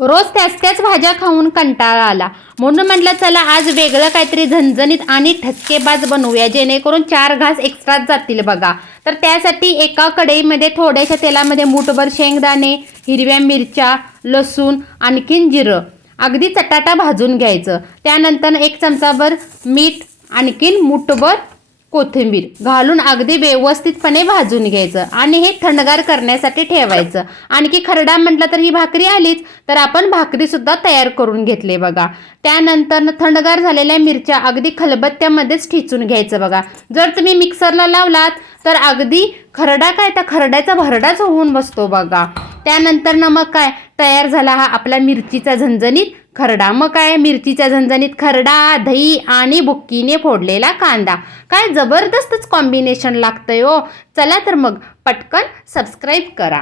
रोज त्याच भाज्या खाऊन कंटाळा आला, म्हणून म्हटलं चला आज वेगळं काहीतरी झणझणीत आणि ठसकेबाज बनवूया, जेणेकरून 4 घास एक्स्ट्राच जातील बघा. तर त्यासाठी एका कढईमध्ये थोड्याशा तेलामध्ये मूठभर शेंगदाणे, हिरव्या मिरच्या, लसूण, आणखीन जिरं अगदी चटाटा भाजून घ्यायचं. त्यानंतर 1 चमचाभर मीठ, आणखीन मूठभर कोथिंबीर घालून अगदी व्यवस्थितपणे भाजून घ्यायचं आणि हे थंडगार करण्यासाठी ठेवायचं. आणखी खरडा म्हटलं तर ही भाकरी आलीच, तर आपण भाकरीसुद्धा तयार करून घेतले बघा. त्यानंतर थंडगार झालेल्या मिरच्या अगदी खलबत्त्यामध्येच ठेचून घ्यायचं बघा. जर तुम्ही मिक्सरला लावलात तर अगदी खरडा काय तर खरड्याचा भरडाच होऊन बसतो बघा. त्यानंतर ना मग काय तयार झाला हा आपला मिरचीचा झणझणीत खरडा. मग काय मिरचीचा झणझणीत खरडा, दही आणि बुक्कीने फोडलेला कांदा, काय जबरदस्तच कॉम्बिनेशन लागतंय हो. चला तर मग पटकन सबस्क्राईब करा.